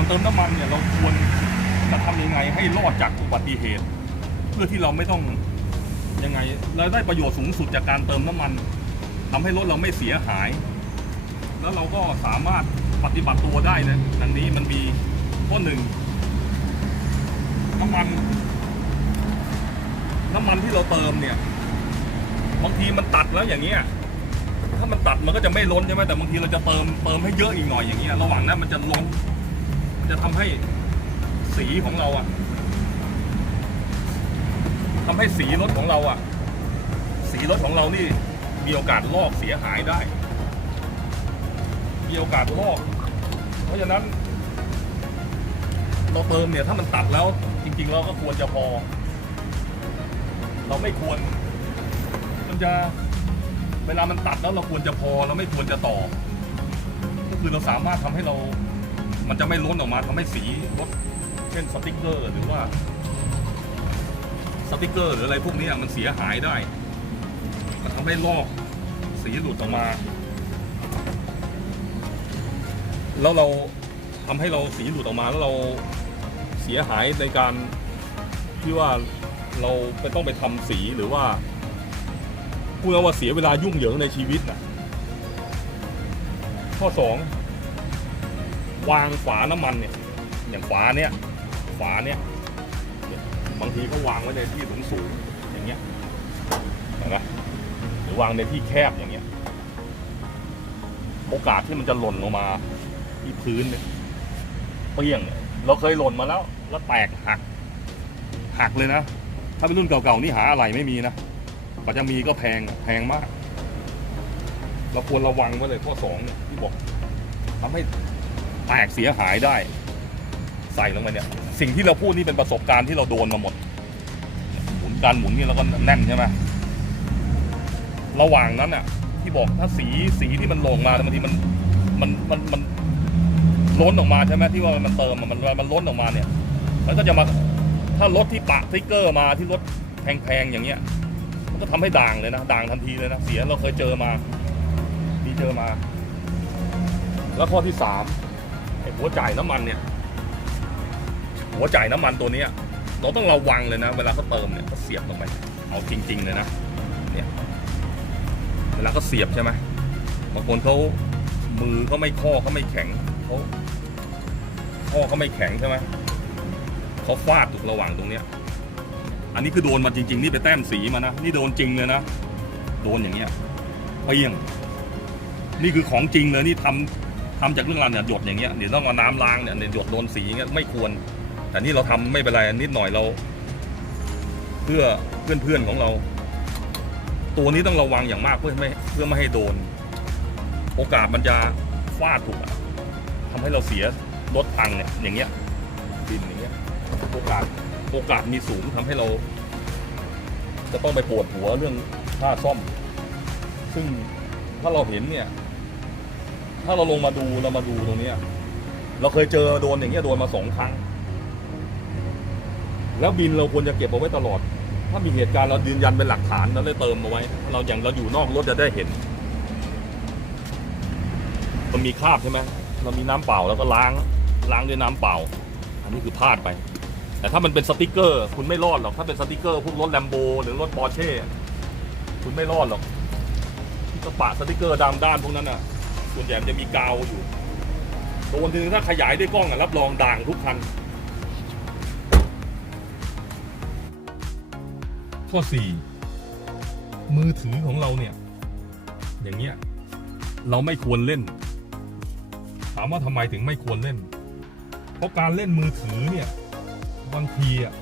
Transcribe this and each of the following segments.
อนเติมน้ำมันเนี่ยเราควรจะทำยังไงให้รอดจากอุบัติเหตุ เพื่อที่เราไม่ต้องยังไงเราได้ประโยชน์สูงสุดจากการเติมน้ำมันทำให้รถเราไม่เสียหาย แล้วเราก็สามารถปฏิบัติตัวได้นะดังนี้มันมีข้อหนึ่งน้ำมัน น้ำมันที่เราเติมเนี่ยบางทีมันตัดแล้วอย่างเงี้ยถ้ามันตัดมันก็จะไม่ล้นใช่ไหมแต่บางทีเราจะเติมเติมให้เยอะอีกหน่อยอย่างเงี้ยระหว่างนั้นมันจะล้น จะทำให้สีของเราอะทำให้สีรถของเราอะสีรถของเรานี่มีโอกาสลอกเสียหายได้ มีโอกาสลอก เพราะฉะนั้น เราเติมเนี่ยถ้ามันตัดแล้ว จริงๆเราก็ควรจะพอ เราไม่ควร มันจะเวลามันตัดแล้วเราควรจะพอเราไม่ควรจะต่อ ก็คือเราสามารถทำให้เรา มันจะไม่ล้นออกมาทำให้สีรถเช่นสติกเกอร์หรือว่าสติกเกอร์หรืออะไรพวกนี้มันเสียหายได้ มันทำให้ลอกสีหลุดออกมา แล้วเราทำให้เราสีหลุดออกมาแล้วเราเสียหายในการที่ว่าเราไปต้องไปทำสีหรือว่าพูดง่าว่าเสียเวลายุ่งเหยิงในชีวิตนะข้อสอง วางฝาน้ำมันเนี่ย อย่างฝาเนี่ยฝาเนี่ยบางทีก็วางไว้ในที่สูงสูงอย่างเงี้ยเห็นไหมหรือวางในที่แคบอย่างเงี้ย โอกาสที่มันจะหล่นลงมา ที่พื้นเนี่ยเปรี้ยงเนี่ยเราเคยหล่นมาแล้ว แล้วแตกหัก หักเลยนะ ถ้าเป็นรุ่นเก่าๆนี่หาอะไรไม่มีนะกว่าจะมีก็แพงแพงมาก เราควรระวังไว้เลยข้อสองเนี่ยที่บอกทำให้ แตกเสียหายได้ ใส่ลงไปเนี่ย สิ่งที่เราพูดนี่เป็นประสบการณ์ที่เราโดนมาหมด หมุนการหมุนนี่เราก็แน่นใช่ไหมระหว่างนั้นน่ะ ที่บอกถ้าสีสีที่มันลงมาบางทีมันมันมันมันล้นออกมาใช่ไหมที่ว่ามันเติมมันมันล้นออกมาเนี่ย แล้วก็จะมาถ้ารถที่ปะสติ๊กเกอร์มาที่รถแพงๆอย่างเงี้ย มันก็ทำให้ด่างเลยนะด่างทันทีเลยนะเสียเราเคยเจอมามีเจอมา แล้วข้อที่สาม ไอ้หัวจ่ายน้ำมันเนี่ย หัวจ่ายน้ำมันตัวเนี้ย เราต้องระวังเลยนะ เวลาเขาเติมเนี่ยเขาเสียบลงไป เอาจริง ๆ เลยนะ เนี่ย เวลาเขาเสียบใช่ไหมบางคนเขามือเขาไม่ข้อเขาไม่แข็งเขาข้อเขาไม่แข็งใช่ไหมเขาฟาดถูกระหว่างตรงเนี้ย อันนี้คือโดนมาจริง ๆ นี่ไปแต้มสีมานะ นี่โดนจริงเลยนะ โดนอย่างเงี้ยเปี้ยง นี่คือของจริงเลยนี่ทำ ทำจากเรื่องราวเนี่ยหยดอย่างเงี้ยเดี๋ยวต้องเอาน้ำล้างเนี่ยเนี่ยหยดโดนสีเงี้ยไม่ควร แต่นี่เราทำไม่เป็นไรนิดหน่อยเรา เพื่อเพื่อนๆของเรา ตัวนี้ต้องระวังอย่างมากเพื่อไม่เพื่อไม่ให้โดน โอกาสมันจะฟาดถูกอะทำให้เราเสียรถพังเนี่ยอย่างเงี้ยดินอย่างเงี้ยโอกาสโอกาสมีสูงทำให้เรา จะต้องไปปวดหัวเรื่องค่าซ่อม ซึ่งถ้าเราเห็นเนี่ย ถ้าเราลงมาดูเรามาดูตรงเนี้ย เราเคยเจอโดนอย่างเงี้ยโดนมาสองครั้ง แล้วบินเราควรจะเก็บเอาไว้ตลอด ถ้ามีเหตุการณ์เรายืนยันเป็นหลักฐานแล้วเลยเติมเอาไว้ เราอย่างเราอยู่นอกรถจะได้เห็น มันมีคราบใช่ไหมเรามีน้ำเปล่าแล้วก็ล้างล้างด้วยน้ำเปล่า อันนี้คือพลาดไป แต่ถ้ามันเป็นสติกเกอร์ คุณไม่รอดหรอกถ้าเป็นสติกเกอร์พวกรถแลมโบหรือรถปอร์เช่คุณไม่รอดหรอกที่กระปะสติกเกอร์ดำด้านพวกนั้นอะ ส่วนใหญ่มันจะมีกาวอยู่โดนทีนึงถ้าขยายด้วยกล้องอะรับรองด่างทุกคัน ข้อสี่มือถือของเราเนี่ย อย่างเงี้ยเราไม่ควรเล่น ถามว่าทำไมถึงไม่ควรเล่น เพราะการเล่นมือถือเนี่ยบางทีอะ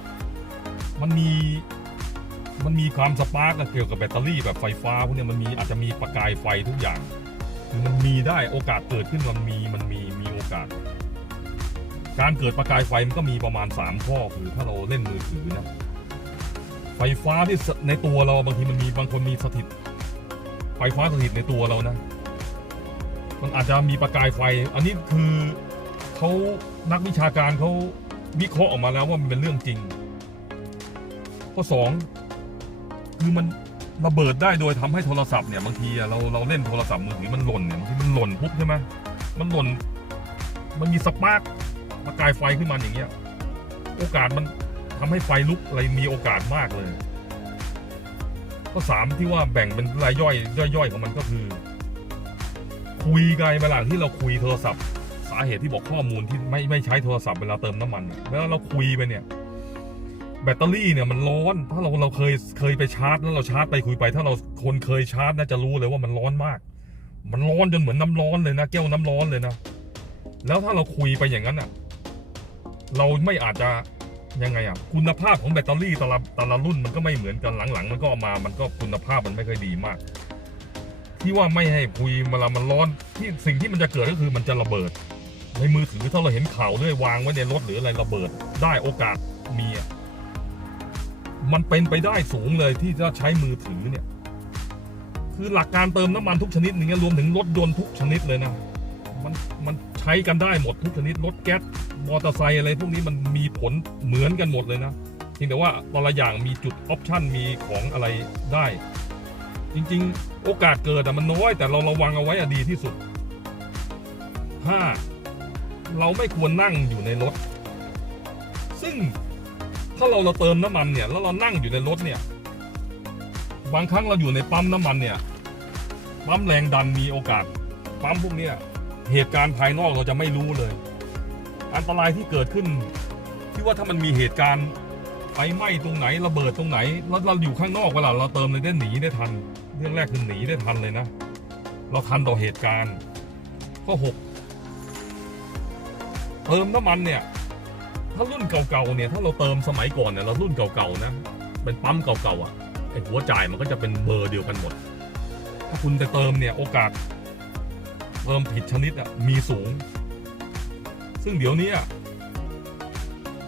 มันมีมันมีความสปาร์กเกี่ยวกับแบตเตอรี่แบบไฟฟ้าพวกเนี้ยมันมีอาจจะมีประกายไฟทุกอย่าง คือมันมีได้โอกาสเกิดขึ้นมันมีมันมีมีโอกาส การเกิดประกายไฟมันก็มีประมาณ 3 ข้อคือถ้าเราเล่นมือถือนะไฟฟ้าที่ในตัวเราบางทีมันมีบางคนมีสถิต ไฟฟ้าสถิตในตัวเรานะ มันอาจจะมีประกายไฟ อันนี้คือเขานักวิชาการเขาวิเคราะห์ออกมาแล้วว่ามันเป็นเรื่องจริงข้อสองคือมัน ระเบิดได้โดยทำให้โทรศัพท์เนี่ยบางทีเราเราเล่นโทรศัพท์มือถือมันหล่นเนี่ยบางทีมันหล่นปุ๊บใช่ไหมมันหล่น มันมีสปาร์กประกายไฟขึ้นมาอย่างเงี้ย โอกาสมันทำให้ไฟลุกอะไรมีโอกาสมากเลยข้อสามที่ว่าแบ่งเป็นรายย่อยย่อยๆของมันก็คือ คุยกันเวลาที่เราคุยโทรศัพท์ สาเหตุที่บอกข้อมูลที่ไม่ไม่ใช้โทรศัพท์เวลาเติมน้ำมันเวลาเราคุยไปเนี่ย แบตเตอรี่เนี่ยมันร้อน ถ้าเราเราเคยเคยไปชาร์จแล้วเราชาร์จไปคุยไป ถ้าเราคนเคยชาร์จน่าจะรู้เลยว่ามันร้อนมาก มันร้อนจนเหมือนน้ำร้อนเลยนะแก้วน้ำร้อนเลยนะ แล้วถ้าเราคุยไปอย่างนั้นอะ เราไม่อาจจะยังไงอะคุณภาพของแบตเตอรี่แต่ละแต่ละรุ่นมันก็ไม่เหมือนกันหลังๆ มันก็เอามา มันก็คุณภาพมันไม่ค่อยดีมาก ที่ว่าไม่ให้คุยเวลามันร้อนที่สิ่งที่มันจะเกิดก็คือมันจะระเบิด ในมือถือถ้าเราเห็นข่าวเรื่อยวางไว้ในรถหรืออะไรระเบิด ได้โอกาสมีอะ มันเป็นไปได้สูงเลยที่จะใช้มือถือเนี่ย คือหลักการเติมน้ำมันทุกชนิดอย่างเงี้ยรวมถึงรถยนต์ทุกชนิดเลยนะมันมันใช้กันได้หมดทุกชนิดรถแก๊สมอเตอร์ไซค์อะไรพวกนี้มันมีผลเหมือนกันหมดเลยนะเพียงแต่ว่าแต่ละอย่างมีจุดออปชันมีของอะไรได้ จริงๆ โอกาสเกิดอะมันน้อยแต่เราระวังเอาไว้อะดีที่สุด 5. เราไม่ควรนั่งอยู่ในรถ ซึ่ง ถ้าเราเราเติมน้ำมันเนี่ยแล้วเรานั่งอยู่ในรถเนี่ย บางครั้งเราอยู่ในปั๊มน้ำมันเนี่ยปั๊มแรงดันมีโอกาสปั๊มพวกเนี้ยเหตุการณ์ภายนอกเราจะไม่รู้เลย อันตรายที่เกิดขึ้นที่ว่าถ้ามันมีเหตุการณ์ไฟไหม้ตรงไหนระเบิดตรงไหนแล้วเราอยู่ข้างนอกเวลาเราเติมเลยได้หนีได้ทัน เรื่องแรกคือหนีได้ทันเลยนะ เราทันต่อเหตุการณ์ข้อหกเติมน้ำมันเนี่ย ถ้ารุ่นเก่าๆเนี่ยถ้าเราเติมสมัยก่อนเนี่ยเรารุ่นเก่าๆนะเป็นปั๊มเก่าๆอะไอ้หัวจ่ายมันก็จะเป็นเบอร์เดียวกันหมด ถ้าคุณจะเติมเนี่ยโอกาสเติมผิดชนิดอะมีสูง ซึ่งเดี๋ยวนี้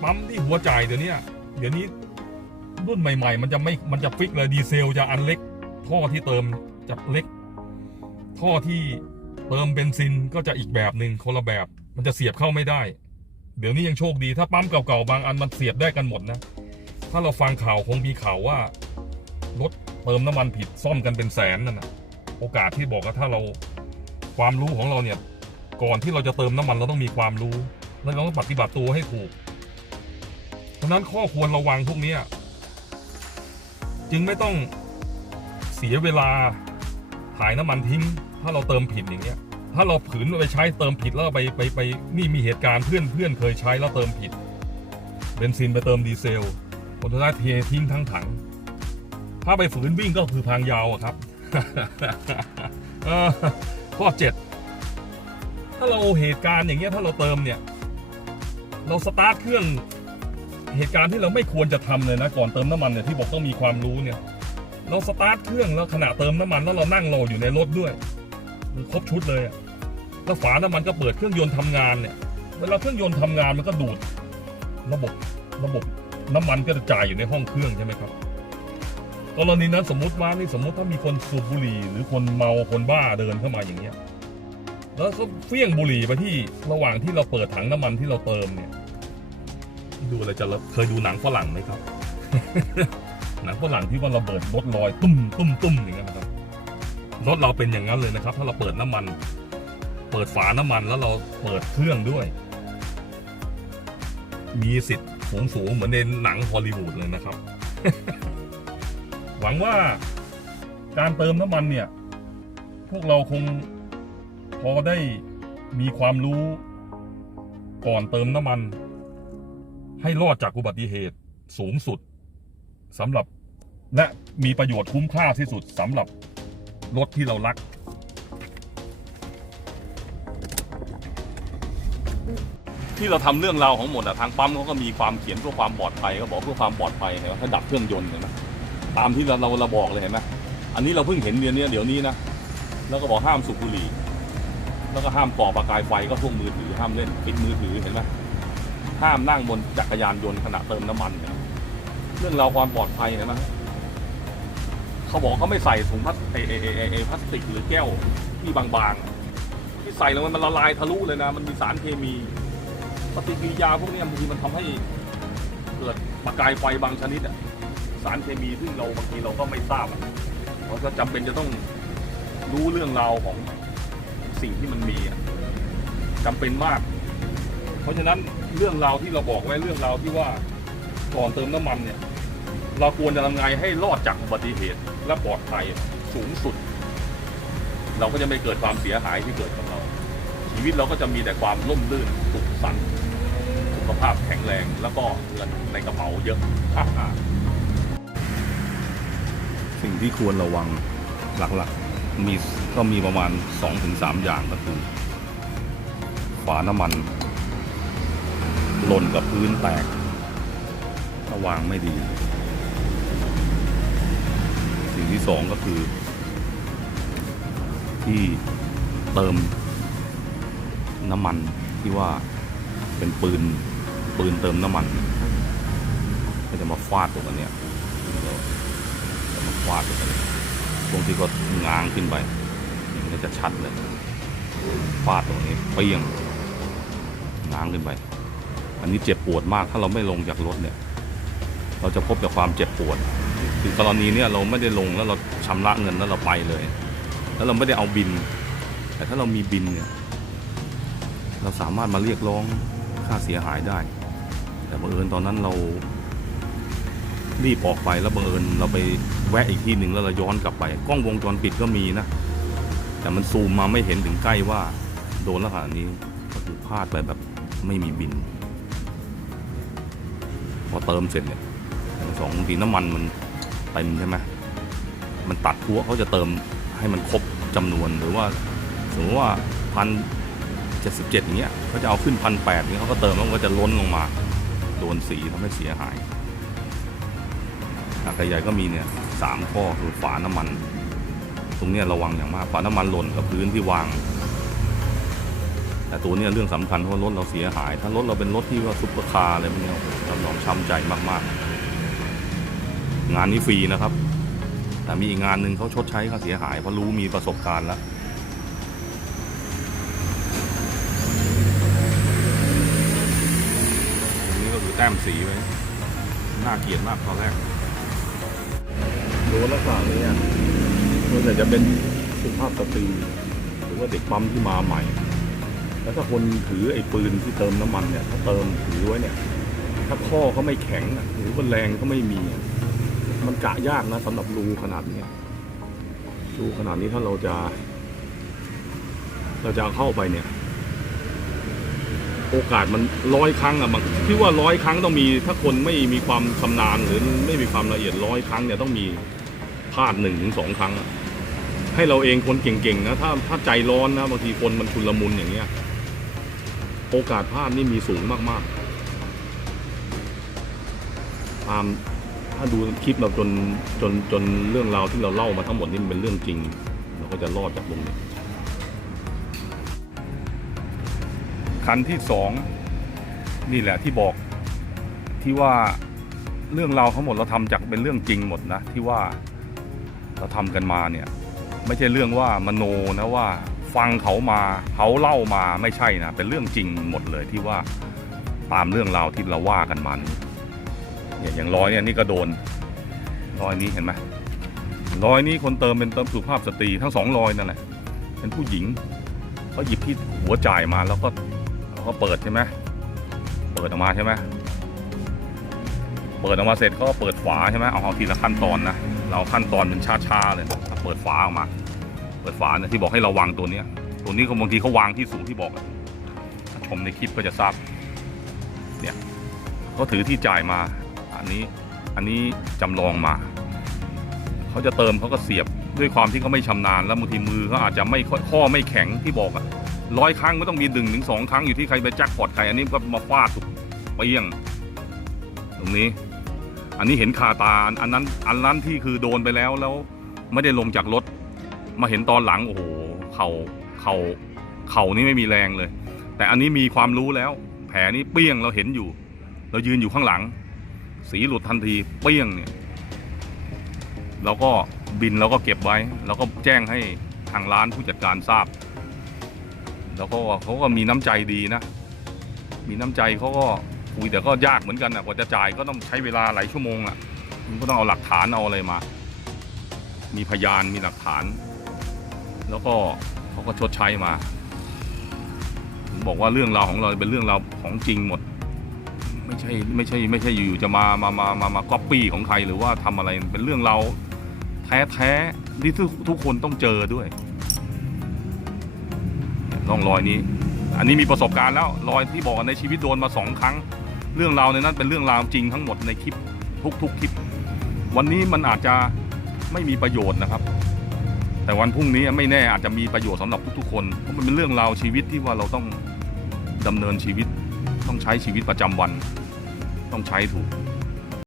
ปั๊มที่หัวจ่ายเดี๋ยวนี้เดี๋ยวนี้รุ่นใหม่ ๆ มันจะไม่มันจะฟิกเลยดีเซลจะอันเล็ก ท่อที่เติมจะเล็ก ท่อที่เติมเบนซินก็จะอีกแบบหนึ่งคนละแบบ มันจะเสียบเข้าไม่ได้ เดี๋ยวนี้ยังโชคดีถ้าปั๊มเก่าๆบางอันมันเสียบได้กันหมดนะ ถ้าเราฟังข่าวคงมีข่าวว่ารถเติมน้ำมันผิดซ่อมกันเป็นแสนนั่นนะโอกาสที่บอกว่าถ้าเราความรู้ของเราเนี่ย ก่อนที่เราจะเติมน้ำมันเราต้องมีความรู้ แล้วเราต้องปฏิบัติตัวให้ถูก เพราะนั้นข้อควรระวังพวกนี้จึงไม่ต้องเสียเวลาถ่ายน้ำมันทิ้ง ถ้าเราเติมผิดอย่างเงี้ย ถ้าเราผืนไปใช้เติมผิดแล้วไปไปไปนี่มีเหตุการณ์เพื่อนเพื่อนเคยใช้แล้วเติมผิดเบนซินไปเติมดีเซลผลสุดท้ายเททิ้งทั้งถัง ถ้าไปฝืนวิ่งก็คือพางยาวอะครับข้อเจ็ดถ้าเราเหตุการณ์อย่างเงี้ยถ้าเราเติมเนี่ย เราสตาร์ทเครื่องเหตุการณ์ที่เราไม่ควรจะทำเลยนะก่อนเติมน้ำมันเนี่ยที่บอกต้องมีความรู้เนี่ย เราสตาร์ทเครื่องแล้วขณะเติมน้ำมันแล้วเรานั่งรออยู่ในรถด้วย มันครบชุดเลยอะแล้วฝาน้ำมันก็เปิดเครื่องยนต์ทำงานเนี่ย เวลาเครื่องยนต์ทำงานมันก็ดูด ระบบระบบน้ำมันก็จะจ่ายอยู่ในห้องเครื่องใช่ไหมครับกรณีนั้นสมมติว่านี่สมมติถ้ามีคนสูบบุหรี่ หรือคนเมาคนบ้าเดินเข้ามาอย่างเงี้ย แล้วเขาเฟี้ยงบุหรี่ไปที่ระหว่างที่เราเปิดถังน้ำมันที่เราเติมเนี่ย ดูอะไรจะเคยดูหนังฝรั่งไหมครับ หนังฝรั่งที่ว่าระเบิดรถลอยตุ้มตุ้มตุ้มอย่างเงี้ยนะครับ รถเราเป็นอย่างนั้นเลยนะครับ ถ้าเราเปิดน้ำมัน เปิดฝาน้ำมันแล้วเราเปิดเครื่องด้วย มีสิทธิ์สูงสูงๆเหมือนในหนังฮอลลีวูดเลยนะครับ หวังว่าการเติมน้ำมันเนี่ย พวกเราคงพอได้มีความรู้ก่อนเติมน้ำมัน ให้รอดจากอุบัติเหตุสูงสุดสำหรับและมีประโยชน์คุ้มค่าที่สุดสำหรับ รถที่เรารัก ที่เราทำเรื่องราวของหมดอะทางปั๊มเขาก็มีความเขียนเพื่อความปลอดภัยเขาบอกเพื่อความปลอดภัยเห็นไหมถ้าดับเครื่องยนต์เห็นไหมตามที่เราเราเราบอกเลยเห็นไหมอันนี้เราเพิ่งเห็นเดือนนี้เดี๋ยวนี้นะแล้วก็บอกห้ามสูบบุหรี่แล้วก็ห้ามก่อประกายไฟก็พวกมือถือห้ามเล่นปิดมือถือเห็นไหมห้ามนั่งบนจักรยานยนต์ขณะเติมน้ำมันเนี่ยเรื่องราวความปลอดภัยเห็นไหม เขาบอกเขาไม่ใส่ถุงพลาสเอเอเอเอเอพลาสติกหรือแก้วที่บางๆ ที่ใส่แล้วมันละลายทะลุเลยนะ มันมีสารเคมีปฏิกิริยาพวกนี้บางทีมันทำให้เกิดประกายไฟบางชนิดอะสารเคมีซึ่งเราบางทีเราก็ไม่ทราบเพราะก็จำเป็นจะต้องรู้เรื่องราวของสิ่งที่มันมีอะจำเป็นมาก เพราะฉะนั้นเรื่องราวที่เราบอกไว้เรื่องราวที่ว่าก่อนเติมน้ำมันเนี่ย เราควรจะทำไงให้รอดจากอุบัติเหตุและปลอดภัยสูงสุด เราก็จะไม่เกิดความเสียหายที่เกิดกับเรา ชีวิตเราก็จะมีแต่ความร่มรื่นสุขสันต์สุขภาพแข็งแรงแล้วก็เงินในกระเป๋าเยอะอ่าสิ่งที่ควรระวังหลักๆมีก็มีประมาณ 2-3 อย่างก็คือฝาน้ำมันหล่นกับพื้นแตกถ้าวางไม่ดี ที่สองก็คือ ที่เติมน้ำมันที่ว่าเป็นปืนปืนเติมน้ำมัน ก็จะมาฟาดตรงอันเนี้ยจะมาฟาดตรงอันนี้ตรงที่ก็ง้างขึ้นไปมันก็จะชัดเลยฟาดตรงนี้เปรี้ยงง้างขึ้นไป อันนี้เจ็บปวดมากถ้าเราไม่ลงจากรถเนี่ย เราจะพบกับความเจ็บปวด คือกรณีเนี้ยเราไม่ได้ลงแล้วเราชำระเงินแล้วเราไปเลย แล้วเราไม่ได้เอาบิน แต่ถ้าเรามีบินเนี่ยเราสามารถมาเรียกร้องค่าเสียหายได้ แต่บังเอิญตอนนั้นเรารีบออกไปแล้วบังเอิญเราไปแวะอีกที่หนึ่งแล้วเราย้อนกลับไป กล้องวงจรปิดก็มีนะ แต่มันซูมมาไม่เห็นถึงใกล้ว่า โดนแล้วขนาดนี้ก็คือพลาดไปแบบไม่มีบิน พอเติมเสร็จเนี่ยสองทีน้ำมันมัน เต็มใช่ไหมมันตัดพัวเขาจะเติมให้มันครบจำนวนหรือว่าสมมติว่าพันเจ็ดสิบเจ็ดอย่างเงี้ยเขาจะเอาขึ้นพันแปดเงี้ยเขาก็เติมแล้วก็จะล้นลงมา โดนสีทำให้เสียหายอาใหญ่ก็มีเนี่ยสามข้อคือฝาน้ำมัน ตรงเนี้ยระวังอย่างมากฝาน้ำมันหล่นกับพื้นที่วาง แต่ตัวเนี้ยเรื่องสำคัญเพราะรถเราเสียหาย ถ้ารถเราเป็นรถที่ว่าซุปเปอร์คาร์อะไรพวกเนี้ยโอ้โหรับรองช้ำใจมากๆ งานนี้ฟรีนะครับ แต่มีอีกงานหนึ่งเขาชดใช้ค่าเสียหายเพราะรู้มีประสบการณ์แล้วตรงนี้ก็คือแต้มสีไว้น่าเกลียดมากตอนแรกดูลักษณะนี้อะมันจะเป็นสุภาพสตรีหรือว่าเด็กปั๊มที่มาใหม่ แล้วถ้าคนถือไอ้ปืนที่เติมน้ำมันเนี่ยถ้าเติมถือไว้เนี่ย ถ้าข้อเขาไม่แข็งหรือว่าแรงเขาไม่มี มันกะยากนะสำหรับรูขนาดนี้รูขนาดนี้ถ้าเราจะ เราจะเข้าไปเนี่ย โอกาสมันร้อยครั้งอะบางที่ว่าร้อยครั้งต้องมี ถ้าคนไม่มีความชำนาญหรือไม่มีความละเอียดร้อยครั้งเนี่ยต้องมีพลาดหนึ่งถึงสองครั้งให้เราเองคนเก่งๆนะถ้าถ้าใจร้อนนะบางทีคนมันชุลมุนอย่างเงี้ย โอกาสพลาดนี่มีสูงมากๆ ตาม ถ้าดูคลิปเราจนจนจนเรื่องราวที่เราเล่ามาทั้งหมดนี่มันเป็นเรื่องจริง เราก็จะรอดจากตรงนี้คันที่สองนี่แหละที่บอกที่ว่าเรื่องราวทั้งหมดเราทำจากเป็นเรื่องจริงหมดนะที่ว่าเราทำกันมาเนี่ย ไม่ใช่เรื่องว่ามโนนะว่าฟังเขามาเขาเล่ามาไม่ใช่นะเป็นเรื่องจริงหมดเลยที่ว่าตามเรื่องราวที่เราว่ากันมานี้ เนี่ยอย่างร้อยเนี่ยนี่ก็โดนร้อยนี้เห็นไหมร้อยนี้คนเติมเป็นเติมสุภาพสตรีทั้งสองร้อยนั่นแหละเป็นผู้หญิงเขาหยิบที่หัวจ่ายมาแล้วก็เขาก็เปิดใช่ไหมเปิดออกมาใช่ไหมเปิดออกมาเสร็จก็เปิดฝาใช่ไหมเอาเอาทีละขั้นตอนนะเราขั้นตอนเป็นช้าๆเลยนะเปิดฝาออกมา เปิดฝาเนี่ยที่บอกให้ระวังตัวเนี้ยตัวนี้ก็บางทีเขาวางที่สูงที่บอกชมในคลิปก็จะทราบเนี่ยเขาถือที่จ่ายมา อันนี้อันนี้จำลองมาเขาจะเติมเขาก็เสียบด้วยความที่เขาไม่ชำนาญแล้วบางทีมือเขาอาจจะไม่ข้อไม่แข็งที่บอกอะร้อยครั้งไม่ต้องมีหนึ่งถึงสองครั้งอยู่ที่ใครไปแจ็คพอตใครอันนี้ก็มาฟาดสุดเปรี้ยง ตรงนี้ อันนี้เห็นคาตาอันนั้นอันนั้นที่คือโดนไปแล้วแล้วไม่ได้ลงจากรถ มาเห็นตอนหลังโอ้โหเข่าเข่าเข่านี่ไม่มีแรงเลย แต่อันนี้มีความรู้แล้ว แผลนี้เปี้ยงเราเห็นอยู่ เรายืนอยู่ข้างหลัง สีหลุดทันทีเปี้ยงเนี่ยเราก็บินเราก็เก็บไว้ แล้วก็แจ้งให้ทางร้านผู้จัดการทราบ แล้วก็เขาก็มีน้ำใจดีนะ มีน้ำใจเขาก็คุยแต่ก็ยากเหมือนกันนะกว่าจะจ่ายก็ต้องใช้เวลาหลายชั่วโมงอะมันก็ต้องเอาหลักฐานเอาอะไรมา มีพยานมีหลักฐาน แล้วก็เขาก็ชดใช้มา บอกว่าเรื่องราวของเราเป็นเรื่องราวของจริงหมด ไม่ใช่ไม่ใช่ไม่ใช่อยู่ๆจะมามามามามาก๊อปปี้ของใครหรือว่าทำอะไรเป็นเรื่องเราแท้แท้ที่ทุกทุกคนต้องเจอด้วยร่องรอยนี้ อันนี้มีประสบการณ์แล้วรอยที่บอกในชีวิตโดนมาสองครั้ง เรื่องราวในนั้นเป็นเรื่องราวจริงทั้งหมดในคลิปทุกๆคลิป วันนี้มันอาจจะไม่มีประโยชน์นะครับ แต่วันพรุ่งนี้ไม่แน่อาจจะมีประโยชน์สำหรับทุกๆคนเพราะมันเป็นเรื่องราวชีวิตที่ว่าเราต้องดำเนินชีวิตต้องใช้ชีวิตประจำวัน ต้องใช้ถูก